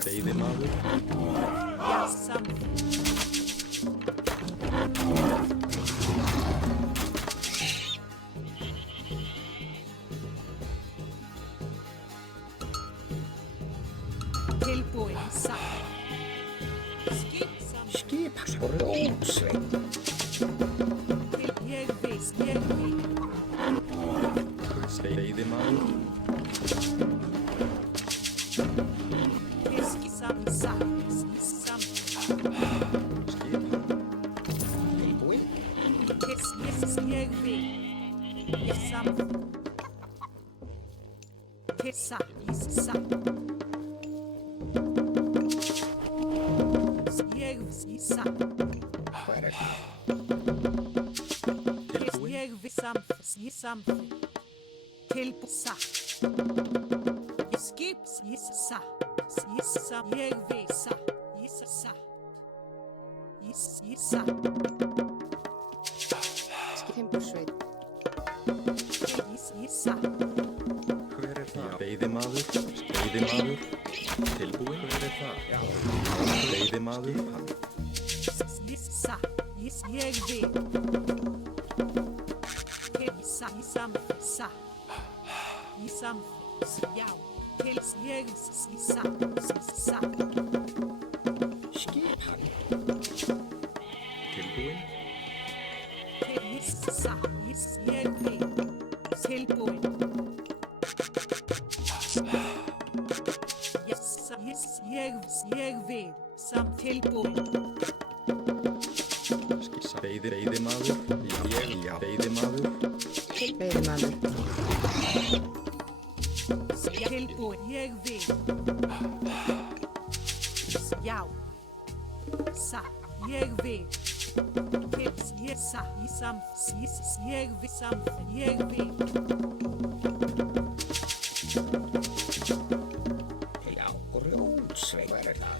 Veiðimaður. Jassam. Tilbúin satt. Skipsbrjótsveinn. Ég veist, ég vil. Veiðimaður. Fiski samt satt. Samt. Tilbúinn. Ég vil. Ég samt. Satt. Ég satt. Hver er það? Ég vil samt. Tilbúin satt. Skips, ég satt. Ég vil satt. Ég satt. Timbursveinn. Ég satt. Hver er það? Veiðimaður. Tilbúin. Hver er það? Já. Veiðimaður. Ég satt. Ég vil. Samt. Já. Ég satt. Skipan. Tilbúin. Ég satt. Ég vil. Tilbúin. Ég vil. Samt tilbúin. Veiðimaður. Já. Veiðimaður. Veiðimaður. Tilbúin. Ég vil. Já. Satt. Ég vil. Ég satt. Ég vil samt. Ég vil. Já, grjótsveinn. Hver er það?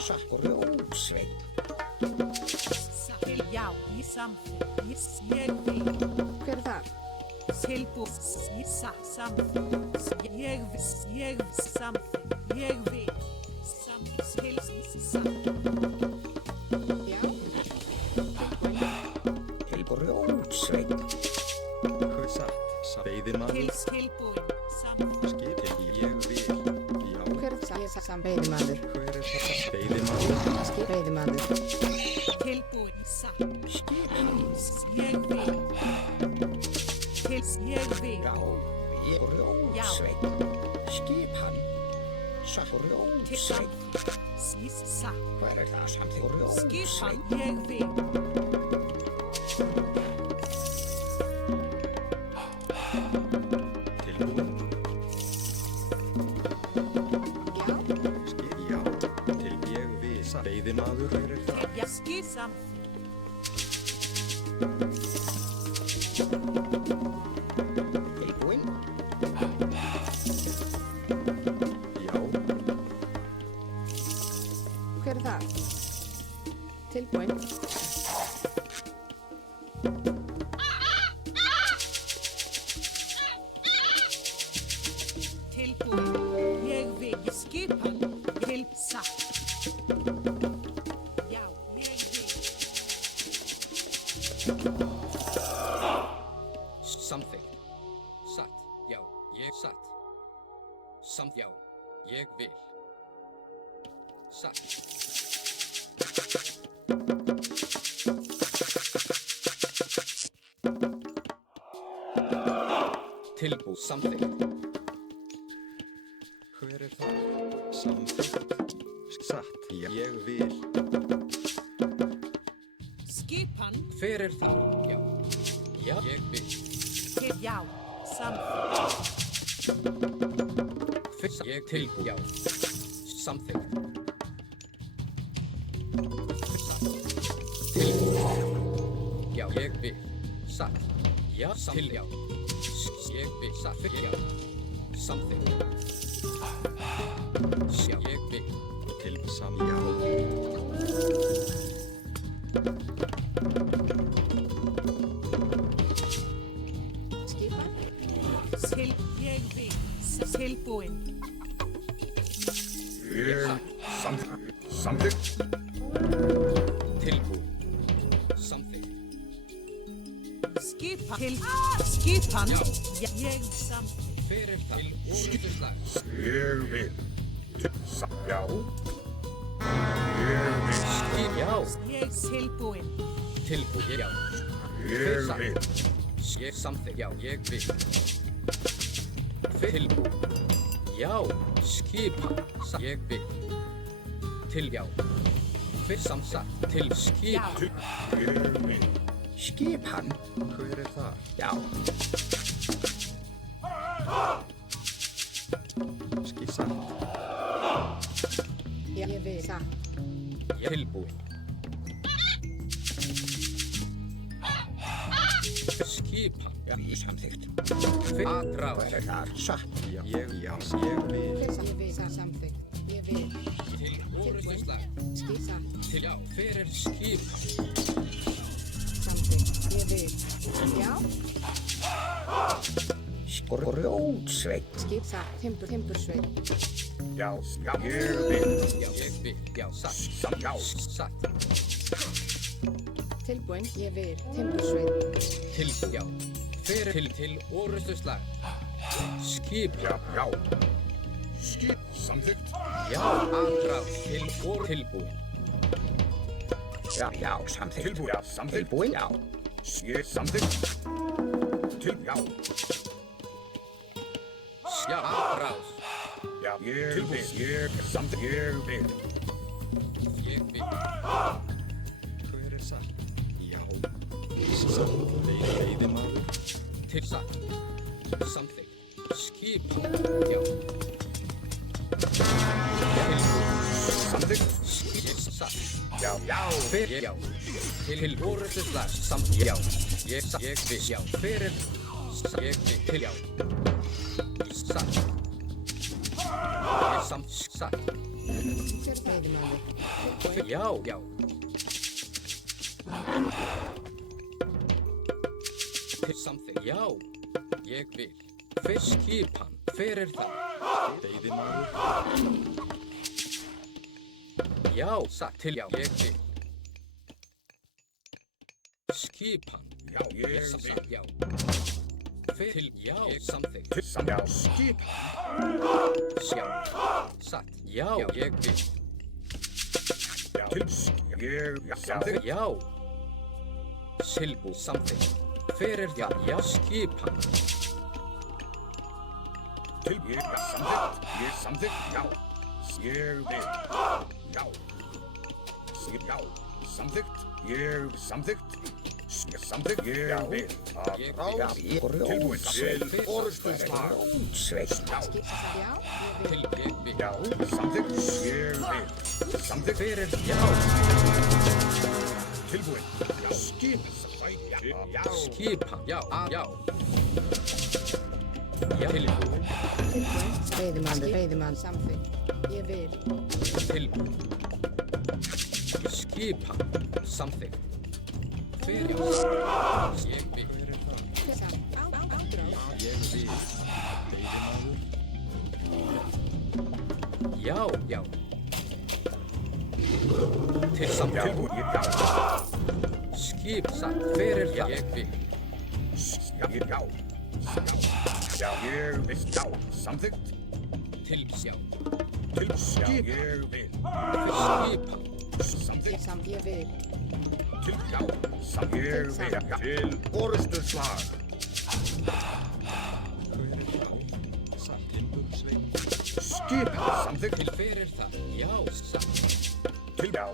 Satt grjótsveinn. Já. Samt. Ég vil. Hver er það? Tilbúin. Samt. Ég vil samt. Ég vil. Samt. Já. Til grjótsveinn. Hver satt? Veiðimaður. Tilbúin. Samt. Ég vil. Já. Hver er það? Ég satt veiðimaður. Hver er það? Veiðimaður. Veiðimaður. Tilbúin. Satt. Skipan. Ég vil. Ég vil. Já, grjótsveinn. Skipan. Satt grjótsveinn. Satt. Hver er það samt Skipan. grjótsveinn? Ég vil. Tilbúin. Já. Já. Ég vil. Veiðimaður. Hver er það? Já. Samt. Tilbúinn. Já. Hver er það? Tilbúinn. Tilbúin. Ég vil. Skipan. Satt. Já. Ég vil. Samþykkt. Satt. Já. Ég satt. Samt. Já. Ég vil. Satt. Tilbú. Samþykkt. Hver er það? Samþykkt. Satt. Ég vil. Skipan. Hver er það? Já. Já. Ég vil. Já. Samt. Ég tilbú. Já. samþykkt. Satt. Tilbúið. Já, ég vil. Satt. Já, samþykkt. Já. Ég vil. Satt. Já. Samþykkt. Já, ég vil. Til já. Skipan. Ég vil. Tilbúinn. Samþykkt. Tilbúið. Samþykkt. Skipan. Já. Ég samþykkt. Fyrir það. Til orrustuslag. Ég vil. Já. Skip. Já. Ég tilbúinn. Tilbúið. Já. Ég vil. Ég samþykkt. Já, ég vil. Tilbúið. Já. Skipa. Ég vil. Til já. Fyrir samsatt. Til skipa. Ég vil. Skipan. Hver er það? Já. Satt. Ég vil. Satt. Tilbúið. Skipa. Já, samþykkt. Fyrir aðráð. Hver er það? Satt. Já. Ég vil. Ég vil. Satt. Samþykkt. Ég vil. Til orrustuslag. Skip. Satt. Til já. Fyrir skipa. Samþykkt. Ég vil. Já. Grjótsveit. Skip. Satt. Timbursveit. Já. Já. Ég vil. Já, ég vil. Já, satt. Já. Satt. Tilbúinn. Ég vil. Timbursveit. Tilbúið. Já. Fyrir til orrustuslag. Skipa. Já. Já. Skip. Samþykkt. Já. Aðráð. Til tilbúið. Já. Já. Samþykkt. Tilbúið. Já. Samþykkt. Tilbúið. Já. Ég samþykkt. Já. Já. Aðráð. Já. Ég vil. Ég samþykkt. Ég vil. Ég vil. Hver er satt? Já. Satt. Veiðimaður. Til satt. Samþykkt. Skipa. Já. Samþykkt. Skip. Satt. Já. Já. Fyrir. Já. Til orrustuslag. Samþykkt. Já. Ég satt. Ég vil. Já. Fyrir. Ég vil. Til já. Satt. Ég samt. Satt. Veiðimaður. Tilbúinn. Já. Já. Til samþykkt. Já. Ég vil. Fyrir skipan. Fyrir það. Veiðimaður. Já. Satt. Til já. Ég vil. Skipan. Já. Ég Ég vil. samþykkt. Já. Fyrir til já. Ég samþykkt. Já. Skip. Já. Satt. Já. Ég vil. Já. Ég samþykkt. Já. Tilbúið. Samþykkt. Fyrir það. Já. Skipan. Ég samþykkt. Ég samþykkt. Já. Ég vil. Já. Já. Samþykkt. Ég samþykkt. Ég samþykkt. Ég vil. Ég Já. Tilbúin. Til orrustuslag. Grjótsveit. Já. Skip. Satt. Já. Ég vil. Til ég vil. Já. Samþykkt. Ég vil. Samþykkt. Fyrir já. Tilbúin. Já. Skip. Já. Skipan. Já. Já. Já. Tilbúið. Tilbúinn. Veiðimaður. Veiðimaður. Samþykkt. Ég vil. Tilbúið. Skipan. Samþykkt. Fyrir já. Ég vil. Hver er það? Satt. Ádráð. Ég vil. Veiðimaður. Já. Já. Til samþykkt. Tilbúin. Já. Skip. Satt. Fyrir já. Ég vil. Já. Já. Já. Ég vil. Já. Samþykkt. Til já. Til skip. Ég vil. Fyrir skipan. Samþykkt. Ég vil. Til já. Ég vil. Til orrustuslag. Hver er það? Satt. Timbursveit. Skip. Samþykkt. Til fyrir það. Já. Satt. Til já.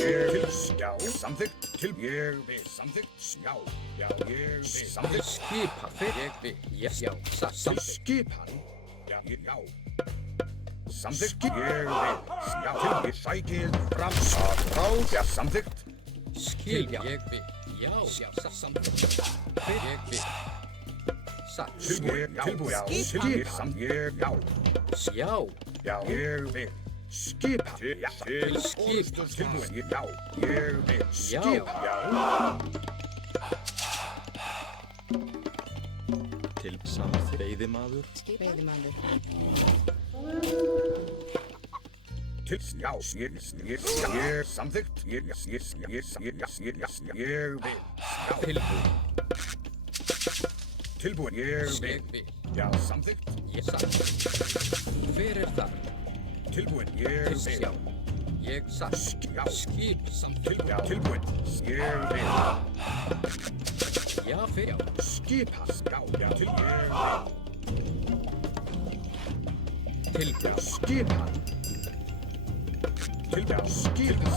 Ég vil. Já. Samþykkt. Til ég vil. Samþykkt. Já. Já. Ég vil. Til Samþykkt. skipan. Fyrir ég vil. Já. Satt. Til Samþykkt. skipan. Já. Já. samþykkt. Ég vil. Já, til sækið fram. Ráð. Já, samþykkt. Skil, já. Ég vil. Já, samþykkt. Ég vil. Satt. Tilbúin. Já, tilbúin. Já, skip. Ég, já. Já. Já, ég vil. Skipa. Já, Til skipa. tilbúin. Já, ég vil. Já. Skipa. Já. Til samþykkt. Veiðimaður. Veiðimaður. Til, já, ég, samþykkt. Ég vil. Já, Tilbúin. tilbúin. Ég vil. Ég vil. Já, samþykkt. Ég satt. Hver þar? Tilbúin. Ég Til vil. sjá. Ég satt. Já. Skip samþykkt. Já, tilbúin. Ég vil. Já, fyrir. Skipa. Já, til ég vil. Tilbúin. Skipa. Til, já, skipa.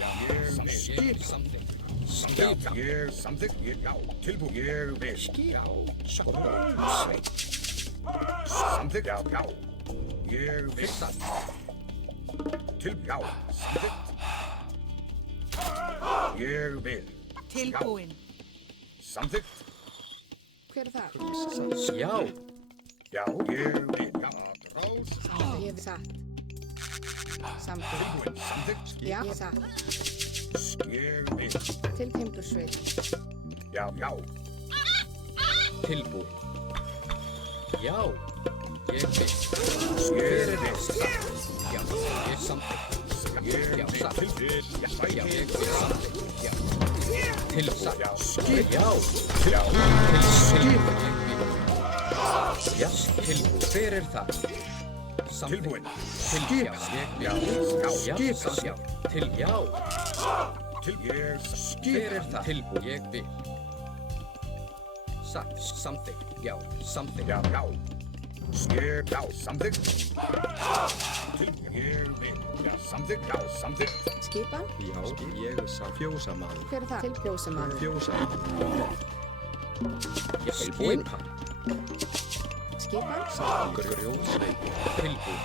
Já, ég vil. Ég Skipa. samþykkt. Já, Skip. ég samþykkt. Já, tilbúin. Ég vil. Já, skrósveit. Samþykkt. Já. Ég vil. Fyrir satt. Til, já, samþykkt. Ég vil. Tilbúin. Samþykkt. Hver er það? Já. Já, ég vil. Já, ráð. Samþykkt. Ég hef satt. Samþykkt. Tilbúin. Samþykkt. Já, ég satt. Ég vil. Til timbursveit. Já. Tilbúin. Já. Ég vil. Ég vil. Já. Ég samþykkt. Ég Já, vil. satt. Til, Já, ég vil samþykkt. Já. Til satt. já, skip. Já. Já, Tilbúin. Ég vil. Já. Tilbúin. Hver það? Samþykkt. tilbúin. Til Skip. já. Ég vil. Já, Já. skip. Satt. Já. Til já. Til, ég, Hver skip. það? Tilbúin. Ég vil. Satt. Samþykkt. Já. Samþykkt. Já. Skip. Já, samþykkt. Til, ég vil. Já, samþykkt. Já, samþykkt. Skipan. Já, ég sá fjósamaður. Hver er það? Til fjósamaður. Fjósamaður. Ég Tilbúin. skipa. Skipan. Grjótsveit. Tilbúin.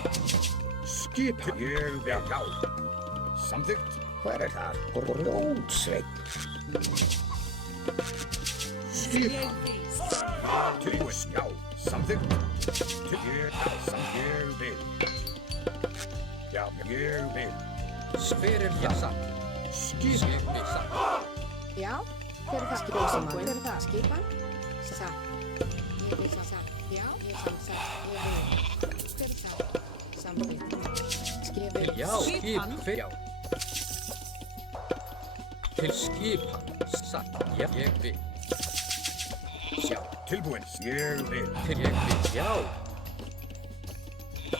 Skip. Ég vil. Já. Samþykkt. Hver er það? Grjótsveit. Skip. Ég vil. Tilbúin. Já, samþykkt. Til, ég, já, ég vil. Já, ég vil. Hver það? Satt. Skip. Ég vil satt. Já. Hver er það? Fjósamaður. Hver er það? Skipan. Satt. Ég vil satt. Já. Ég satt. Ég vil. Hver er það? Samþykkt. Ég vil. Já, skip. Skipan. Hver já. Til skipan. Satt. Já, ég vil. Já. Tilbúin. Ég vil. Til ég vil. Já.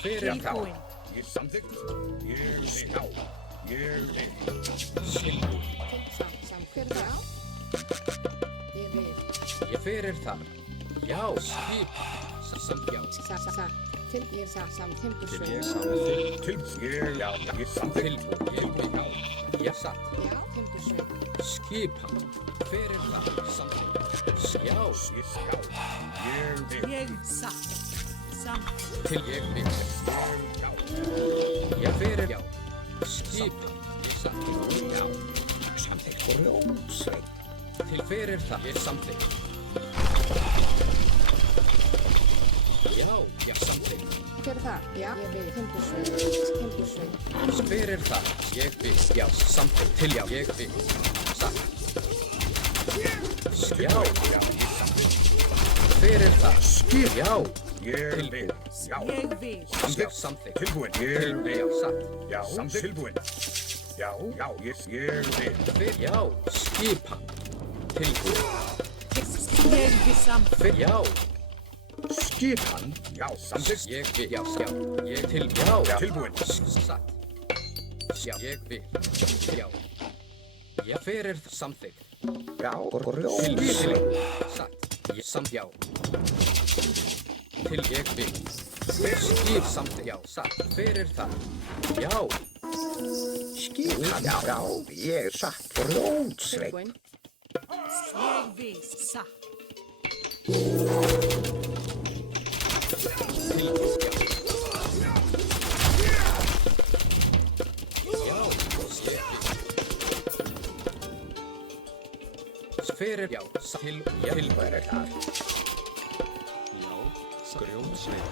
Hver það? Tilbúin. Ég samþykkt. Ég vil. Já. Ég vil. Tilbúin. Samt. Hver er það? Ég vil. Ég fyrir þar. Já, skipan. Samt já. Satt. Til ég satt. Samt Til timbursveit. ég samþykkt. Til, ég, já, ég samþykkt. Tilbúin. Ég vil. Já, satt. Já. Timbursveit. Skipan. Fyrir þar. Samt. Já. Ég skal. Ég vil. Ég satt. Samþykkt. Til ég vil. Já. Ég fyrir já. Skipan. Ég satt. Já. Samþykkt. Grjótsveit. Til fyrir það. Ég samþykkt. Já, samþykkt. Hver er það? Já. Ég vil. Timbursveit. Timbursveit. Fyrir það. Ég vil. Já, samþykkt. Til já. Ég vil. Satt. Já. Fyrir það. Skip. Já. Ég vil. Já. Ég vil. Já, samþykkt. Tilbúin. Til Ég vil. já, satt. Já. Samþykkt. Tilbúin. Já. Ég vil. Fyrir já. Skipan. Tilbúin. Ég vil samþykkt. Fyrir já. Skipan. Já. Samþykkt. Ég vil. Já, já. Ég til já. Tilbúin. Satt. Já, ég vil. Já. Já, fyrir samþykkt. Já. Til satt. Ég samt já. Til ég vil. Skip samþykkt. Já, satt. Fyrir það. Já. Skipan. Já. Ég satt. Grjótsveit. Tilbúin. Ég vil satt. Til Fyrir, já, Hver þar? Já, grjótsveið.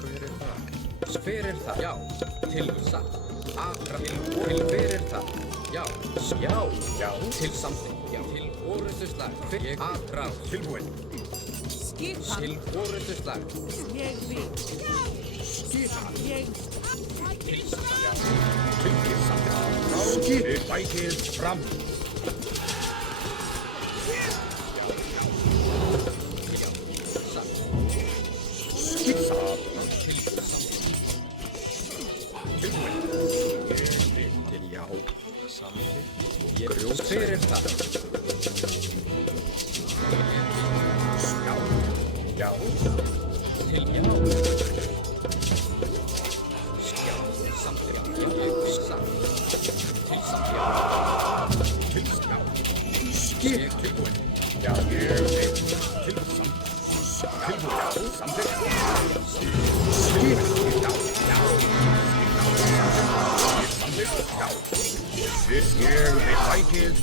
Hver það? Fyrir það, já, satt. Akra, fyrir það, já, til samþykkt, já, til orrustuslag, fyrir akra, Tilbúinn. Skipan. til orrustuslag, Ég vil. Skipan. Ég til Tilbúinn samþykkt. Skipið bætið fram. já, satt, Skipsað. til samþykkt, Tilbúinn. Til já, samþykkt. Ég grjótsveið. fyrir það, Já. til já, samþykkt, já, satt, til samþykkt, Til já. Skip tilbúinn. Já, ég vil. Til samþykkt. Tilbúinn. Já, samþykkt. Skip. Já. Samþykkt. Já. Ég vil bætið.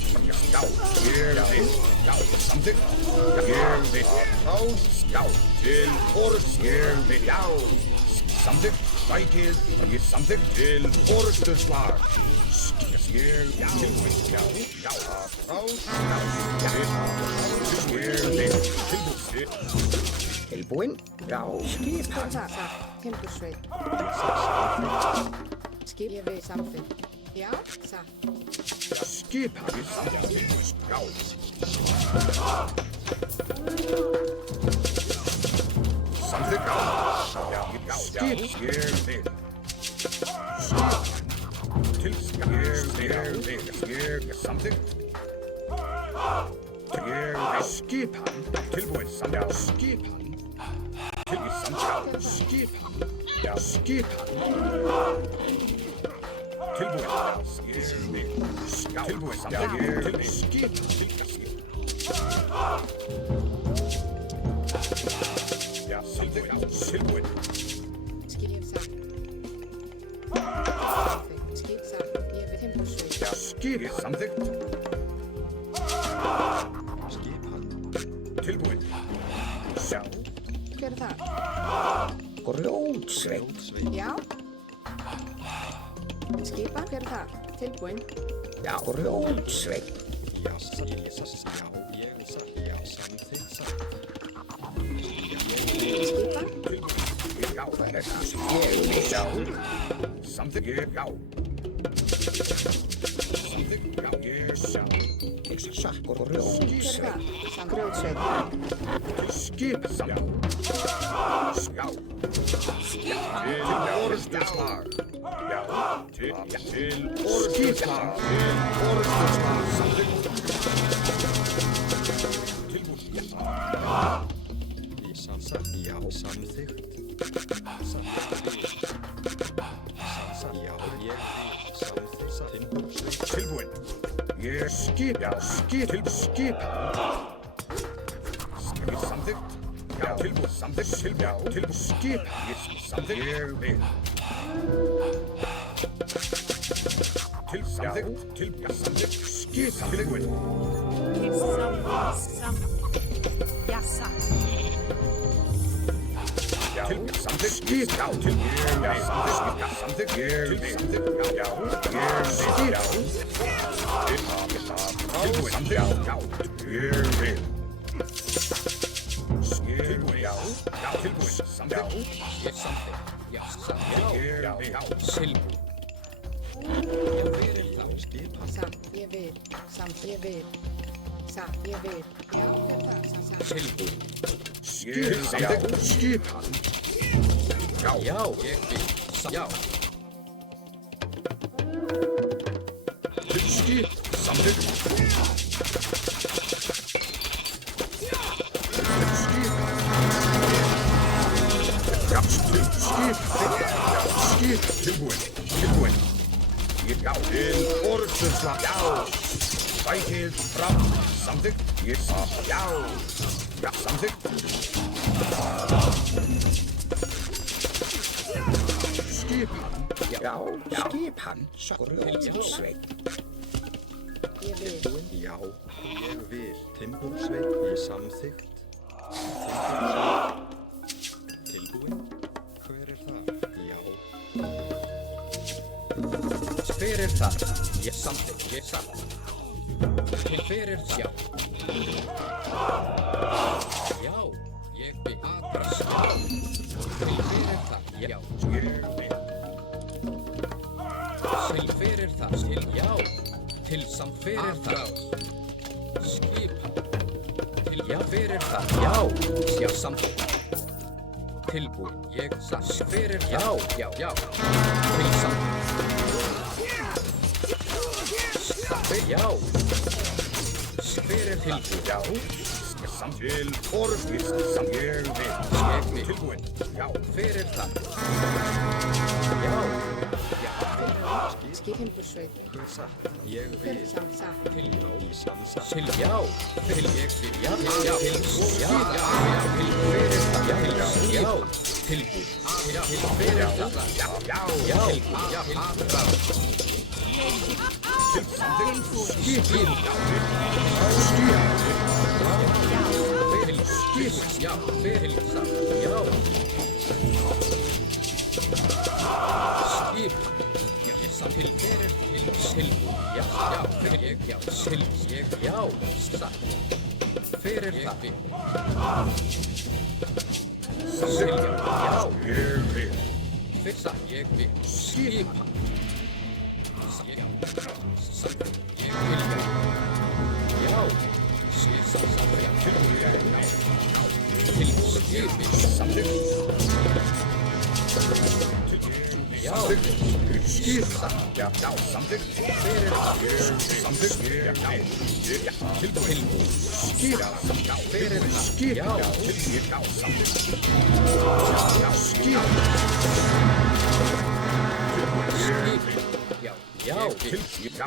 Já, ég vil. Já, samþykkt. Ég vil. Já, til orð. Ég vil. Já. Samþykkt. Bætið. Ég samþykkt til orðstuslag. Ég tilbúinn. Já. Tilbúinn? Já, skip. Hver það? Satt. Timbursveit. Skip. Ég vil samþykkt. Já, satt. Skip hafið samþykkt. Já. Samþykkt. Já. Skip. Ég vil. Til ég samþykkt. Skip hann. Tilbúinn samþykkt. Skip hann. Til ég samþykkt. Skip hann. Já, skip hann. Tilbúinn. Tilbúinn samþykkt. Til skip. Já, samþykkt. Tilbúinn. Skip satt. Skip satt. Ég vil timbursveit. Já, skip samþykkt. Skip hann. Tilbúinn. Já. Hver það? Grjótsveið. Grjótsveið. Já. Skipan. Hver það? Tilbúinn. Já, grjótsveið. Já, já, ég satt. Já, samþykkt satt. Skipan. Já, hver er það? Ég vil. Já. Samþykkt. Já. Samþykkt. Já, ég sjá. Ég satt. Hver Grjótsveið. það? Samt. Grjótsveit. Skip samþykkt. Já. Til orðstuslag. Já. Til orðstuslag. Til orðstuslag. Samþykkt. Tilbúinn. Samþykkt. Já, samþykkt. Já, ég samþykkt satt. Timbursveit. Tilbúinn. Ég skip. Já, skip. Skip. Skip samþykkt. Já, tilbúinn. Samþykkt. Já, tilbúinn. Skip. Ég samþykkt. Ég vil. Til samþykkt. Til samþykkt. Skip. Tilbúinn. til ja, satt. Já, samþykkt. Skip. Já, til. Já, samþykkt. Já, samþykkt. Ég vil. Já, ég skip. Já. Tilbúinn. Samþykkt. Já, ég vil. Tilbúinn. Já, tilbúinn. Samþykkt. ég samþykkt, já, samþykkt, Ég vil. tilbúinn, já, fyrir þá, Skip hann. Satt. Ég vil. Samt. Ég vil. Satt. Ég vil. Já. Hver það? Satt. tilbúinn, Skip. Samþykkt. Skip hann. Já. já, ég vil, já, Til skip. Samþykkt. Já, til skip. Skip. Tilbúinn. Já, til orðstuslag. Já. Bætið fram. Samþykkt. Ég satt. Já. Já, samþykkt. Skip hann. Já, skip hann. Grjótsveið. Ég vil. Tilbúin? Já. Ég vil. Timbursveit í samþykkt. Timbursveit. Tilbúin? Hver er það? Já. Hver er það? Ég samþykk, ég satt. Hver er það? Já. Já, ég vil aðrast. Hver er það? Já. Ég vil. Hver er það? Já. Til samt hver er það? Skipa. Já, hver er það? Já. Já, samþykk. Tilbúin, ég satt. Hver er það? Já. Til samt. Já. Hver er tilbúin? Já. Til orðvist sem ég vil. Ég vil. Tilbúin. Já. Hver er það? Já. Timbursveit. Hver satt? Ég Hver vil. satt? Til Já. Í samsagt. Til já. Til ég vil. Já. Til hver er það? Já. Tilbúin. Til hver er það? Já. Aðráð. Skipin. Já, fyrir það. Já. Skip. Já, ég sá til fyrir til tilbúin. Já, fyrir ég, já, til ég, já, satt. Fyrir það. Silja, já, Ég vil. fyrir það, ég vil. Skipa. Já, satt. Ég vil, já. Já, satt, já, tilbúin. Til skipi. Samþykkt. Já, Skipa. Já, samþykkt. fyrir það. Samþykkt. Já. Tilbúin. Skipa. Fyrir það. Já, Já, samþykkt. skipa. Já, já, Til. Já,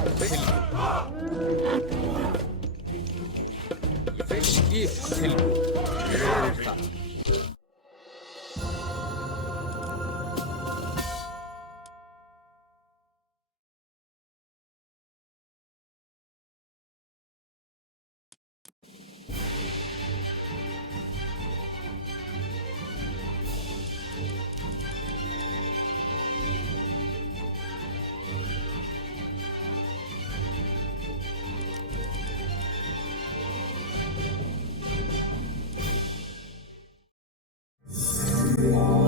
fyrir skip tilbúin. Fyrir það. Ég